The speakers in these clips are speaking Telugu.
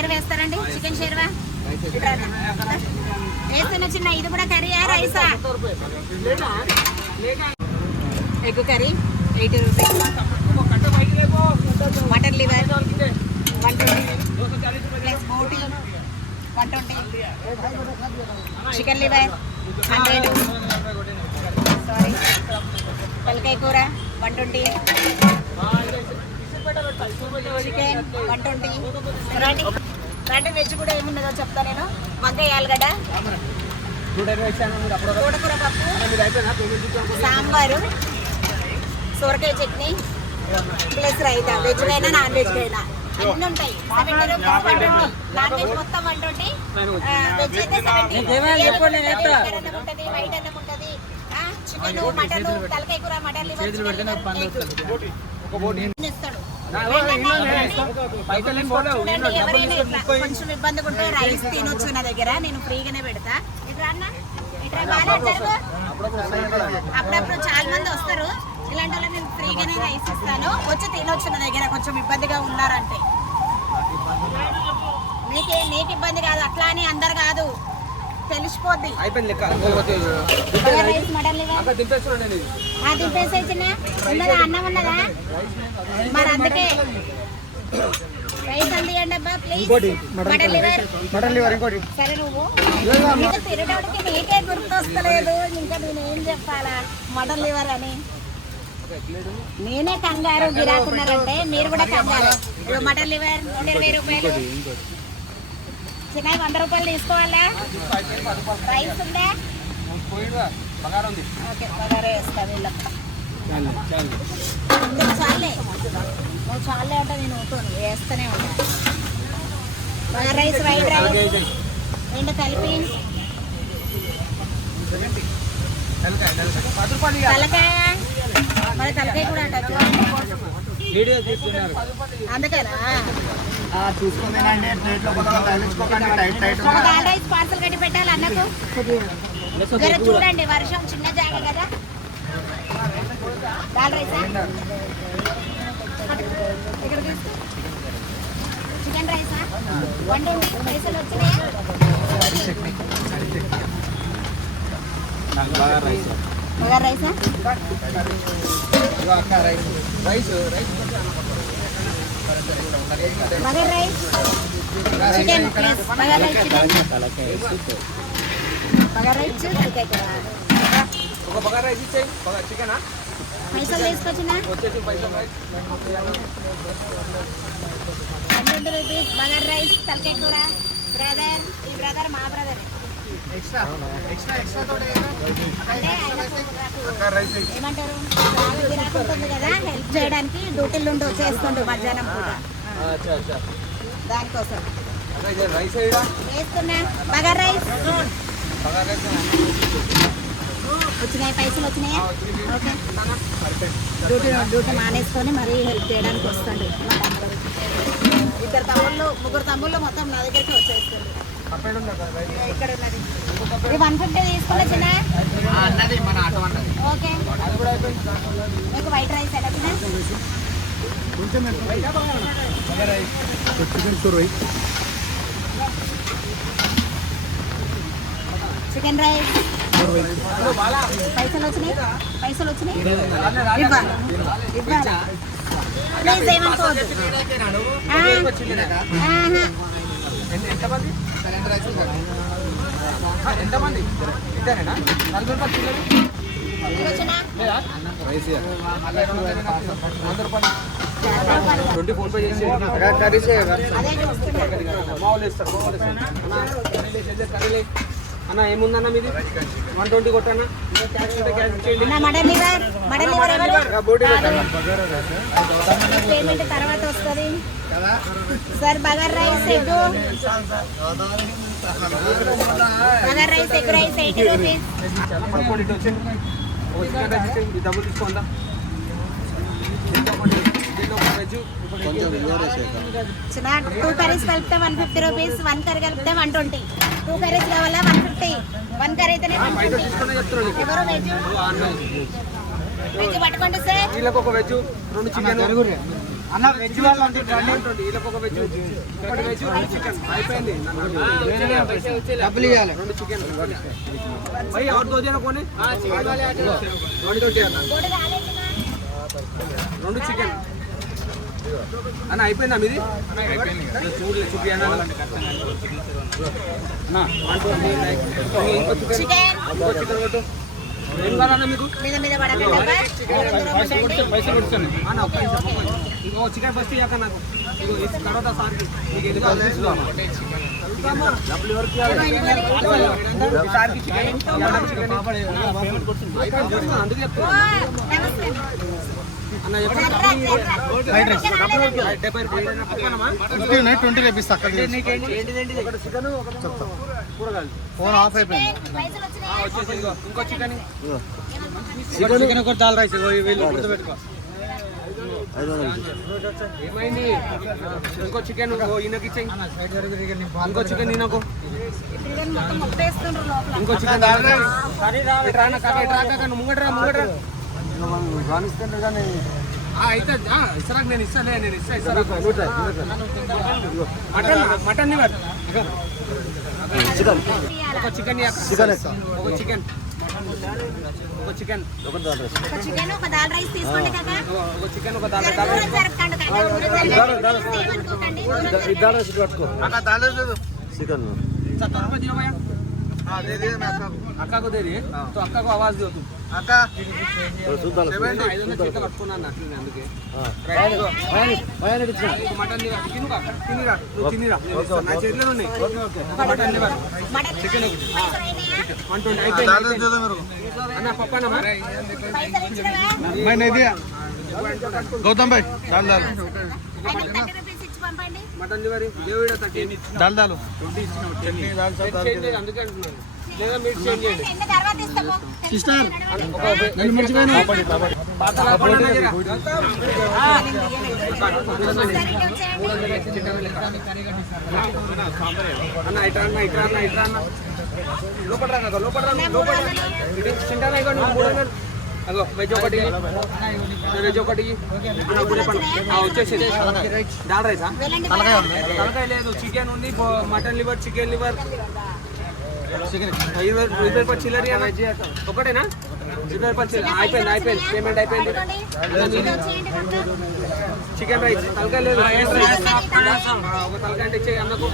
షేర్ వేస్తారండి, చికెన్ షేర్వా వేస్తున్న చిన్న. ఇది కూడా కర్రీయా రైసా? Egg curry 80 rupees. Mutton liver 120 plus బోటీ 120. Chicken liver 100. సారీ, తలకాయ కూర 120. చికెన్ 120. రండి వెజ్ కూడా ఏమున్నదో చెప్తా నేను. వంకాయ ఆలుగడ్డ, తోటకూర పప్పు, సాంబారు, సొరకాయ చట్నీ ప్లస్ రైతా. వెజ్ అయినా నాన్ వెజ్ అయినా అన్నీ ఉంటాయి. 70 రూపీస్. నాన్ వెజ్ మొత్తం 120. వెజ్ అయితే 70. ఉంటుంది, వైట్ అన్నం ఉంటుంది, చికెన్, మటన్, తలకాయ కూర, మటన్ లివర్ ఇస్తాడు. ఎవరైనా ఇట్లా కొంచెం ఇబ్బందిగా ఉంటే రైస్ తినొచ్చు నా దగ్గర, నేను ఫ్రీగానే పెడతా. ఇట్లా అన్న ఇట్లా బాగా జరుగు. అప్పుడప్పుడు చాలా మంది వస్తారు, ఇలాంటి వాళ్ళు నేను ఫ్రీగానే రైస్ ఇస్తాను, వచ్చి తినొచ్చు నా దగ్గర. కొంచెం ఇబ్బందిగా ఉన్నారంటే నీకు ఇబ్బంది కాదు, అట్లా అని అందరు కాదు, తెలిసిపోద్ది. రైస్ మటన్ దింపేసే చిన్న. ఉన్నదా అన్నం ఉన్నదా? మరి అందుకే రైస్ అందియండి అబ్బా ప్లీజ్. మటన్ లివర్ ఇంకోటి. సరే, నువ్వు తినడానికి నీకే గుర్తొస్తలేదు, ఇంకా నేనేం చెప్పాలా మటన్ లివర్ అని. నేనే కంగారు, గిరాకున్నారంటే మీరు కూడా కంగారు. మటన్ లివర్ 120 రూపాయలు. చిన్న 100 రూపాయలు తీసుకోవాలా? రైస్ ఉందా? ఓకే, బగారా వేస్తా వీళ్ళకి. చాలే, నువ్వు చాలే అంటే నేను ఊటాను, వేస్తూనే ఉంటాను. బగారా రైస్, వైట్ రైస్ రెండు కలిపి. తలకాయ, మరి తలకాయ కూడా అంటారు అందుకేనా? దాల్ రైస్ పార్సల్ కట్టి పెట్టాలి అన్నకు. చూడండి, వర్షం చిన్న జాగ కదా. దాల్ రైస్, చికెన్ రైసా 120 పైసలు వచ్చినాయా? బగారా రైసా? Bagara rice, chicken plus bagara rice, chicken bagara rice, తలకాయ కూర. పైసలు తీసుకొచ్చినా 120 రూపీస్. బగారా రైస్, తలకాయ కూర. బ్రదర్, ఈ బ్రదర్ మా బ్రదర్. ఏమంటారు, గిరాకు ఉంటుంది కదా, హెల్ప్ చేయడానికి డ్యూటీలు ఉండి వచ్చేస్తుండు మధ్యాహ్నం పూట, దానికోసం వేస్తున్నా. బగారా రైస్ వచ్చినాయి, పైసలు వచ్చినాయా? ఓకే, డ్యూటీ మానేసుకొని మరీ హెల్ప్ చేయడానికి వస్తుంది. ముగ్గురు తమ్ముళ్ళు మొత్తం నా దగ్గరికి వచ్చేస్తుంది. ఇక్కడ ఉన్నది 150 తీసుకున్నా చిన్న. ఓకే, మీకు వైట్ రైస్ ఎలా చిన్న? Chicken rice. పైసలు వచ్చినాయి, పైసలు వచ్చినాయి. ఇవ్వాలా ప్లీజ్, ఏమనుకోవద్దు. అన్న ఏముందన్న మీది 120 కొట్టన్నా. పేమెంట్ తర్వాత వస్తుంది sir. Bagara rice, egg bagara rice, egg rice 80 rupees. డబ్బులు తీసుకోందా? చిన్న 2 కర్రీస్ కలిపితే 150 రూపీస్, 1 కర్రీ కలిపితే 120. 2 కర్రీస్ కావాలా 150, 1 కర్రీ అయితేనే 150. ఎవరు వెజ్? వెజ్ పట్టుకోండి సార్. వీళ్ళకి ఒక వెజ్, 2 చికెన్, అన్న వెజ్ వాళ్ళు అంటే వీళ్ళకి ఒక వెజ్ ఒకటి వెజ్ రెండు చికెన్ అయిపోయింది డబ్బులు ఇవ్వాలి రెండు చికెన్ భయ్ और दो जन कौन है రెండు చికెన్ అన్న అయిపోయిందా మీది చూడలే చూపియండి ఇంకో చికెన్ కొట్టు ఏం కావాలన్నా మీకు మీద మీద పడకండి పైసలు కొట్టాను అన్న ఒక్క ఇంకో చికెన్ ఫస్ట్ ఇవ్వక నాకు ఇగో తర్వాత సార్కి మీకు ఎన్ని కావాలి సార్కి చికెన్ అందుకే చెప్తున్నా అన్న $20 లేపిస్తా ఫోన్ ఆఫ్ అయిపోయింది ఇంకో చికెన్ చికెన్ ఒక దాల్ రైస్ వీళ్ళు గుర్తుపెట్టుకో ఏమైంది ఇంకో చికెన్ ఈయనకి ఇచ్చాయి ఇంకో చికెన్ ఈయనకు మొత్తం ముప్పేస్తుండ్రు లోపల ఇంకో చికెన్ ముంగట్రా రాణిస్తుండ్రు కానీ అయితే ఇస్తారా నేను ఇస్తానే నేను ఇస్తారా మటన్ ఒక చికెన్ ఒక చికెన్ ఒక చికెన్ ఒక చికెన్ ఒక దాల్ రైస్ తీసుకోండి కదా ఒక చికెన్ ఒక దాల్ దూరం జరపకండి కదా దూరం జరపకండి ఏమనుకోకండి దూరం జరపకండి चिकन दियो भैया अक्का को दे दिए तो अक्का को आवाज दो तुम अक्का పట్టుకున్నాను అట్లనే అందుకే మటన్ తినుగా తినిరా నా చేతిలో ఉన్నాయి మటన్ లివర్ చికెన్ ఒకటి 120 అయిపోయింది అన్న పప్పానమ్మా పైసలు ఇచ్చినవా मैं नहीं दिया गौतम भाई डाल डाल ఆయనకి 30 రూపీస్ ఇచ్చి పంపండి మటన్ లివర్ దేవుడా 30 डाल डालो చట్నీ దాల్ చేంజ్ అందుకే అంటున్నాను లేదా మీట్ చేంజ్ చేయండి ఎన్ని తర్వాత ఇస్తాము సిస్టర్ నేను మర్చిపోయాను అన్న ఇట్రా లోపల చింటాలు అయిపోయి 300 అగో వెజ్ ఒకటి వచ్చేసింది దాల్ రైసా తలకాయ లేదు చికెన్ ఉంది మటన్ లివర్ చికెన్ లివర్ రూపాయలు చిల్లరి ఒకటేనా రూపాయలు అయిపోయింది పేమెంట్ అయిపోయింది చికెన్ రైస్ తలకాయ లేదు ఒక తలకాయ అంటే ఇచ్చే అన్నకు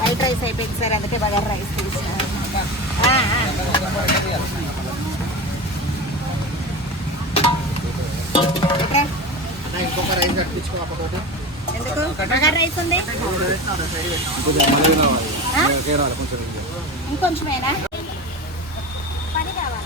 వైట్ రైస్ అయిపోయింది సార్ అందుకే బగారు రైస్ తీసిన ఇంకొక రైస్ కట్టించుకో అప్పటి ఎందుకు బగారు రైస్ ఉంది ఇంకొంచెమేనా 10 కావాలా